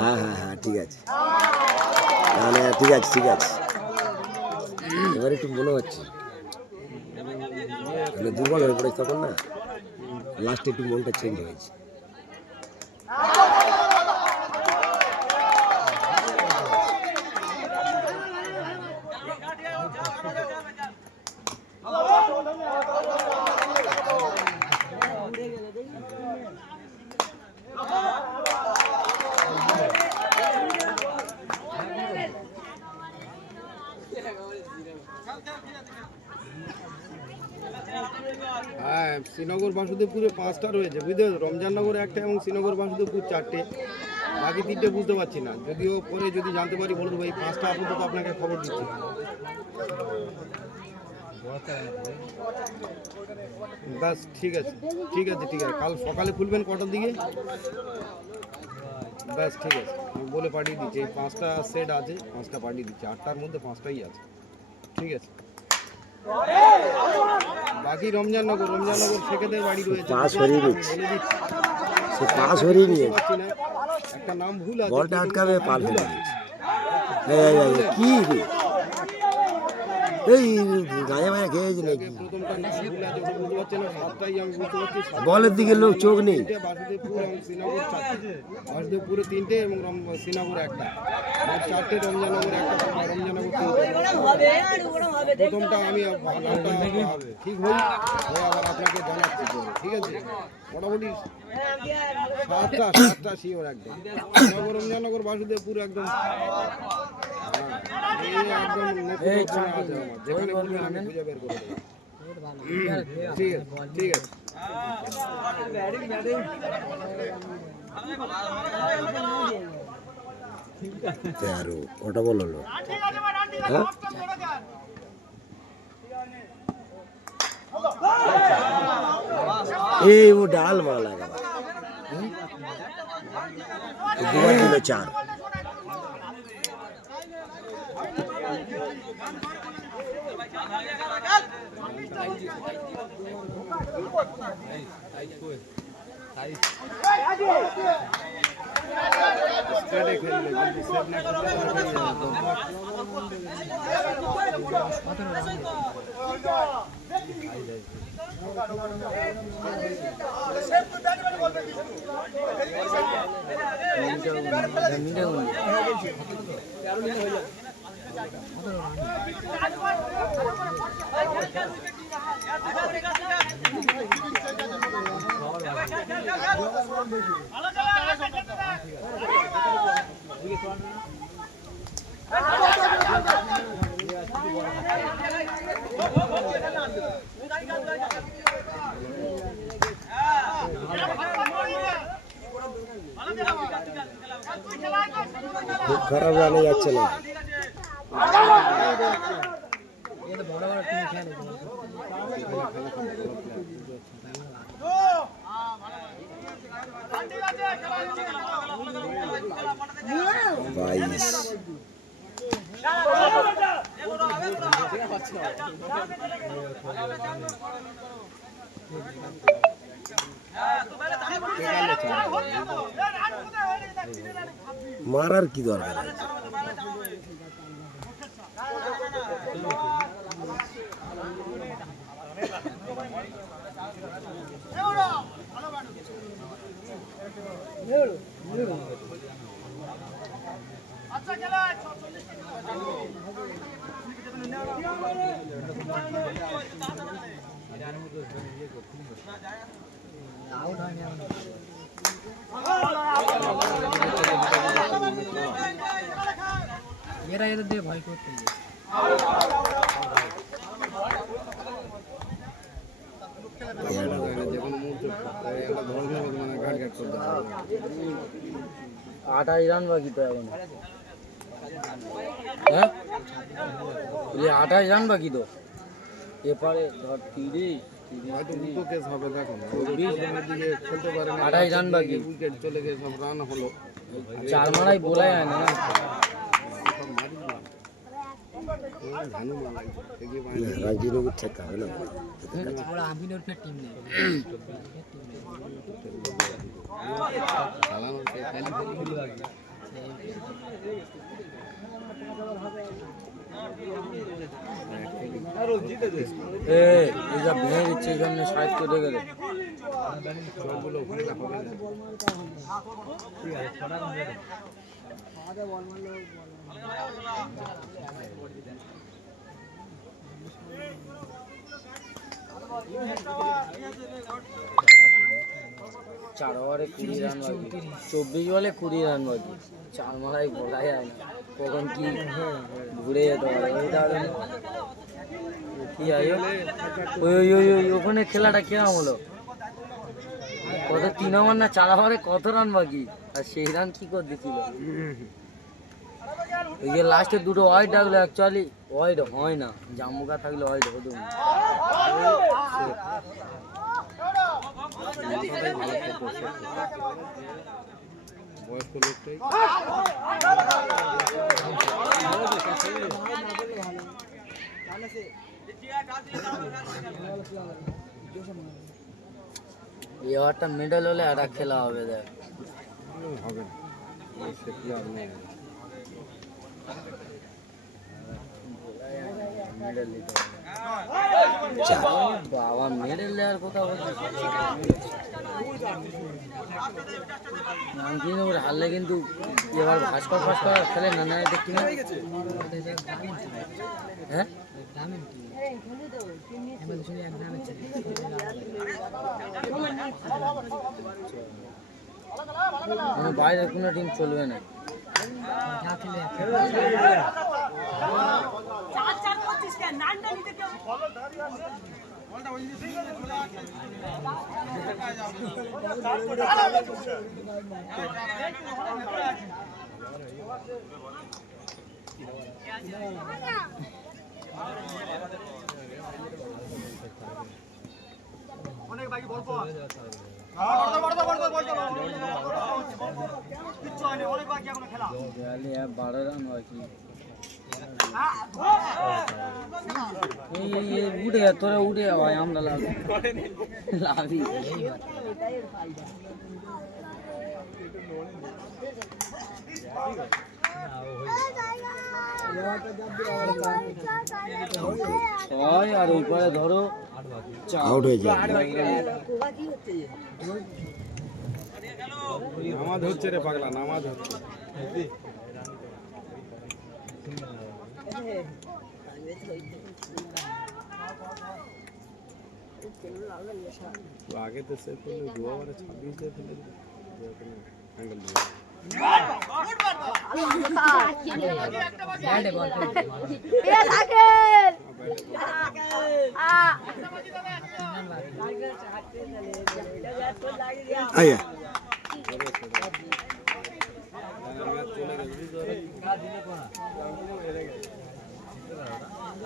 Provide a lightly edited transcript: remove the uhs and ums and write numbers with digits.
হ্যাঁ হ্যাঁ হ্যাঁ ঠিক আছে, মানে ঠিক আছে ঠিক আছে। এবার একটু মনে হচ্ছে দুর্বল হয়ে পড়েছে তখন না, লাস্টে একটু মনটা চেঞ্জ হয়েছে। হ্যাঁ, শ্রীনগর বাসুদেবপুরে 5টা রয়েছে বুঝতে পারছো, রমজাননগর একটা এবং শ্রীনগর বাসুদেবপুর 4টে, বাকি 3টে বুঝতে পারছি না, যদিও পরে যদি জানতে পারি বলবো। এই 5টা আপাতত আপনাকে খবর দিচ্ছি। বাস ঠিক আছে ঠিক আছে ঠিক আছে, কাল সকালে খুলবেন কটার দিকে? ব্যাস ঠিক আছে, আমি বলে পাঠিয়ে দিচ্ছি। এই 5টা সেট আছে, 5টা পাঠিয়ে দিচ্ছি। 8টার মধ্যে 5টাই আছে, ঠিক আছে। বাকি রমজাননগর শেখেদের বাড়ি রয়েছে, একটা নাম ভুল আছে, বলটা আটকাবে পাল হয়ে কি এই গায়ে মায়া খেয়েছে নাকি? বলের দিকে লোক চোখ নেই। বাসুদেবপুর এবং শ্রীনগর 4টে, বাসুদেবপুরে 3টে এবং শ্রীনগর 1টা, 4টে। রমজাননগর 1টা, রমজাননগর 3টে। প্রথমটা আমি ঠিক হই আবার আপনাকে জানাচ্ছি, ঠিক আছে? মোটামুটি 7টা শিওর একদম। শ্রীনগর, রমজাননগর, বাসুদেবপুর একদম যেখানে বলবেন আমি খুঁজে বের করে দেবো। ঠিক আছে ঠিক আছে। তেরো ওটা বললো এই वो डाल माला का 4 খুব খারাপ রানে যাচ্ছে না। মারার কি দরকার আছে? এরা এদের দিয়ে ভয় করতে আঠাশ রান বাকি তো এখন, হ্যাঁ 28 রান বাকি তো, এপারে ধর 30 28 রান বাকি, 4 মারাই বলা যায় না। ধানু মালা এগিয়ে না রাজনগর ঠেক হবে না চালানো এই যা ভেঙে দিচ্ছে এই জন্য সাইড করে গেলে জলগুলো ওখানে হবে না। চার ওভারে 20 রান বাকি 24 বলে 20 রান বাকি চার মারাই বলা যায় না কখন কি ঘুরে যেতে পারে ওইটা কি আয় ওই ওই ওই ওই ওখানে খেলাটা কেমন হলো কত 3 ওভার না 4 ওভারে কত রান বাকি আর সেই রান কি করে দিছিল ওই যে লাস্টে দুটো ওয়াইড ডাকলো অ্যাকচুয়ালি ওয়াইড হয় না জাম্বুকা থাকলে ওয়াইড হতো না বয়স্ক লোকটাই এই ওভারটা মিডল হলে আর খেলা হবে দেখ হবে না সে প্লেয়ার নেই মিডল দিতে বাবা মিডল দেওয়ার কথা বলছি কিন্তু হারলে কিন্তু এবার ভাস্কর ফাস্কর খেলে না না দেখি না হ্যাঁ বাইরের কোনো টিম চলবে না অনেক বাকি বল পর অনেক বাকি এখন খেলা 12 রান বাকি উঠে তোরা উঠে ভাই আমরা লাভি ছয় আর ওই পারে ধরো আউট হয়ে যায় নামাজ হচ্ছে রে পাগলা নামাজ হচ্ছে আগে তো সে করলে 2 ওভারে 26 দিয়ে ফেলে হ্যান্ডেল দিয়ে আয়া চলে গেছে